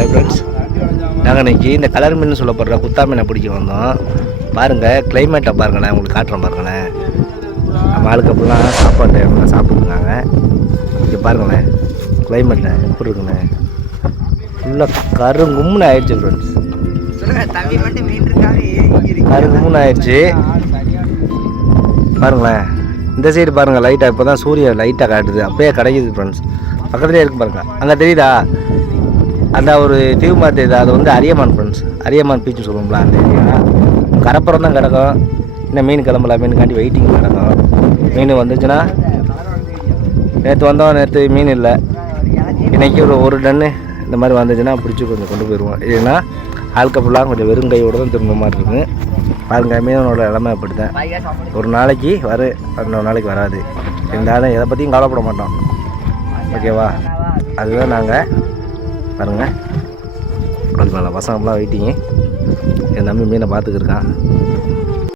Hi friends, நாங்கள் இன்றைக்கி இந்த கலர் மீன் சொல்லப்படுற குத்தா மீனை பிடிக்க வந்தோம். பாருங்கள், கிளைமேட்டை பாருங்களேன், உங்களுக்கு காட்டுறோம் பாருங்களேன். நம்ம ஆளுக்கு அப்படிலாம் சாப்பாடு டைம்லாம் சாப்பிட்டுருக்காங்க. இங்கே பாருங்களேன், கிளைமேட்டில் எப்படி இருக்குண்ணே, ஃபுல்லாக கருங்கும்னு ஆயிடுச்சு ஃப்ரெண்ட்ஸ். கருங்கும்னு ஆயிடுச்சு பாருங்களேன். இந்த சைடு பாருங்கள், லைட்டாக இப்போ தான் சூரியன் லைட்டாக காட்டுது, அப்பயே கிடைக்குது ஃப்ரெண்ட்ஸ். பக்கத்துலேயே இருக்கு பாருங்கள், அங்கே தெரியுதா அந்த ஒரு தீவு மாதிரி தெரியுதா, அது வந்து அரியமான் ஃப்ரெண்ட்ஸ். அரியமான் பீச்சுன்னு சொல்லுவோம்ல, அந்த ஏரியா கரப்புறம் தான் கிடக்கும். இன்னும் மீன் கிளம்பல, மீனுக்காண்டி வெயிட்டிங் கிடக்கும். மீன் வந்துச்சுன்னா, நேற்று வந்தோம், நேற்று மீன் இல்லை. இன்றைக்கி ஒரு டன்னு இந்த மாதிரி வந்துச்சுன்னா பிடிச்சி கொஞ்சம் கொண்டு போயிடுவோம். இல்லைன்னா ஆட்கள் ஃபுல்லாக கொஞ்சம் வெறும் கையோடு தான் திரும்ப மாதிரி இருக்குது. பாருங்க, மீனோட நிலமை அப்படித்தான். ஒரு நாளைக்கு இன்னொரு நாளைக்கு வராது. இருந்தாலும் எதை பற்றியும் கவலைப்பட மாட்டோம், ஓகேவா? அதுதான் நாங்கள் பாருங்கள். அது மேலே பசங்களாம் வெயிட்டிங்கு. என் தம்பி மீனை பார்த்துக்கிருக்கான்.